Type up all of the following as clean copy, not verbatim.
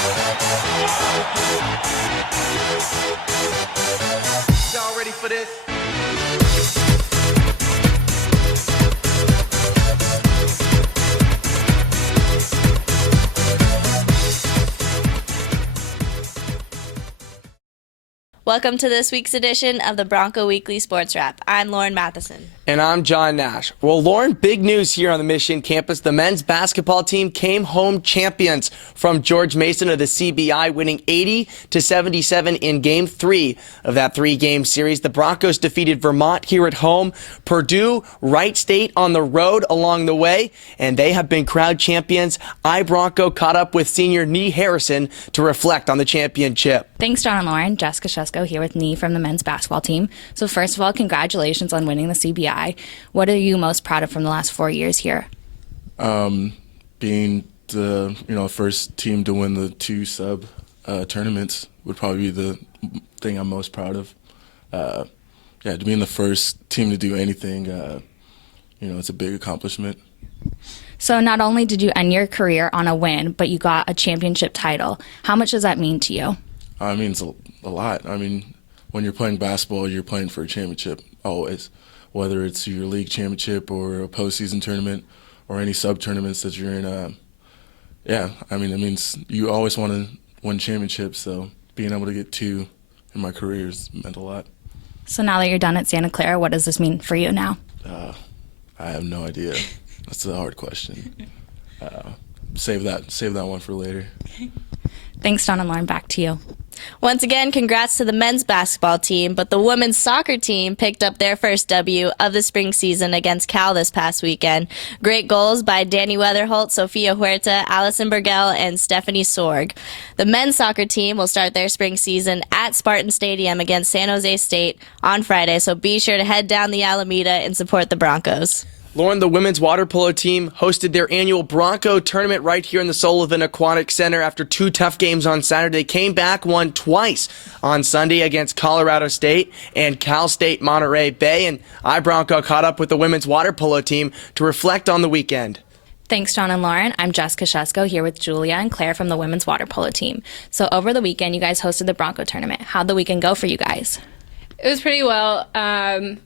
Y'all ready for this? Welcome to this week's edition of the Bronco Weekly Sports Wrap. I'm Lauren Matheson. And I'm John Nash. Well, Lauren, big news here on the Mission campus. The men's basketball team came home champions from George Mason of the CBI, winning 80-77 in Game 3 of that three-game series. The Broncos defeated Vermont here at home, Purdue, Wright State on the road along the way, and they have been crowd champions. Eyebronco caught up with senior Niyi Harrison to reflect on the championship. Thanks, John and Lauren. Jessica Shusko here with Niyi from the men's basketball team. So first of all, congratulations on winning the CBI. What are you most proud of from the last 4 years here? Being the first team to win the two sub tournaments would probably be the thing I'm most proud of. To being the first team to do anything, it's a big accomplishment. So not only did you end your career on a win, but you got a championship title. How much does that mean to you? It means a lot. I mean, when you're playing basketball, you're playing for a championship always. Whether it's your league championship or a postseason tournament or any sub-tournaments that you're in. It means you always want to win championships, so being able to get two in my career has meant a lot. So now that you're done at Santa Clara, what does this mean for you now? I have no idea. That's a hard question. Save that one for later. Thanks, John and Lauren. Back to you. Once again, congrats to the men's basketball team, but the women's soccer team picked up their first W of the spring season against Cal this past weekend. Great goals by Danny Weatherholt, Sofia Huerta, Allison Bergel, and Stephanie Sorg. The men's soccer team will start their spring season at Spartan Stadium against San Jose State on Friday, so be sure to head down the Alameda and support the Broncos. Lauren, the women's water polo team hosted their annual Bronco tournament right here in the Sullivan Aquatic Center after two tough games on Saturday. They came back, won twice on Sunday against Colorado State and Cal State Monterey Bay, and Eyebronco caught up with the women's water polo team to reflect on the weekend. Thanks, John and Lauren. I'm Jessica Shusko here with Julia and Claire from the women's water polo team. So over the weekend, you guys hosted the Bronco tournament. How'd the weekend go for you guys? It was pretty well.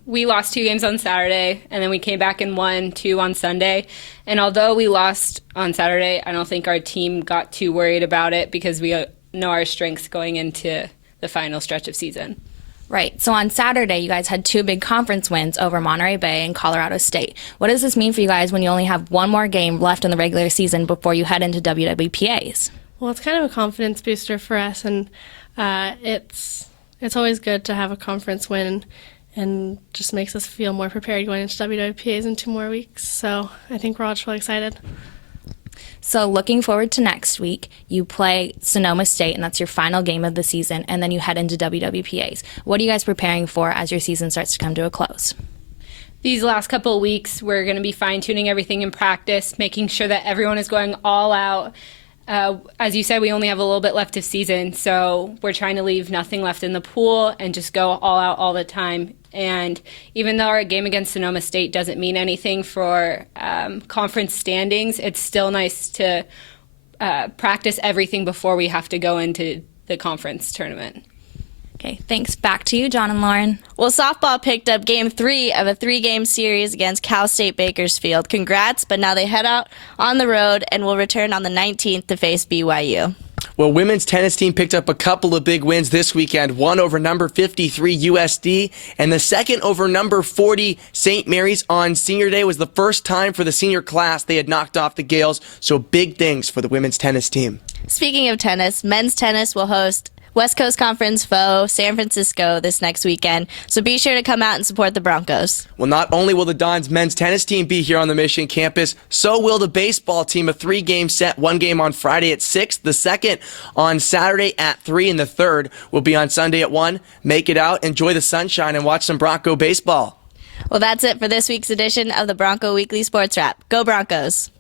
We lost 2 games on Saturday, and then we came back and won 2 on Sunday. And although we lost on Saturday, I don't think our team got too worried about it because we know our strengths going into the final stretch of season. Right. So on Saturday, you guys had 2 big conference wins over Monterey Bay and Colorado State. What does this mean for you guys when you only have one more game left in the regular season before you head into WWPAs? Well, it's kind of a confidence booster for us, and it's always good to have a conference win and just makes us feel more prepared going into WWPAs in 2 more weeks. So I think we're all just really excited. So looking forward to next week, you play Sonoma State, and that's your final game of the season, and then you head into WWPAs. What are you guys preparing for as your season starts to come to a close? These last couple of weeks, we're going to be fine-tuning everything in practice, making sure that everyone is going all out. As you said, we only have a little bit left of season, so we're trying to leave nothing left in the pool and just go all out all the time. And even though our game against Sonoma State doesn't mean anything for conference standings, it's still nice to practice everything before we have to go into the conference tournament. Okay, thanks. Back to you, John and Lauren. Well, softball picked up Game 3 of a 3-game series against Cal State Bakersfield. Congrats, but now they head out on the road and will return on the 19th to face BYU. Well, women's tennis team picked up a couple of big wins this weekend. One over number 53 USD, and the second over number 40 St. Mary's on Senior Day. Was the first time for the senior class they had knocked off the Gales, so big things for the women's tennis team. Speaking of tennis, men's tennis will host West Coast Conference foe San Francisco this next weekend, so be sure to come out and support the Broncos. Well, not only will the Dons men's tennis team be here on the Mission campus, so will the baseball team. A 3-game set, 1 game on Friday at 6, the second on Saturday at 3, and the third will be on Sunday at 1. Make it out, enjoy the sunshine, and watch some Bronco baseball. Well, that's it for this week's edition of the Bronco Weekly Sports Wrap. Go Broncos!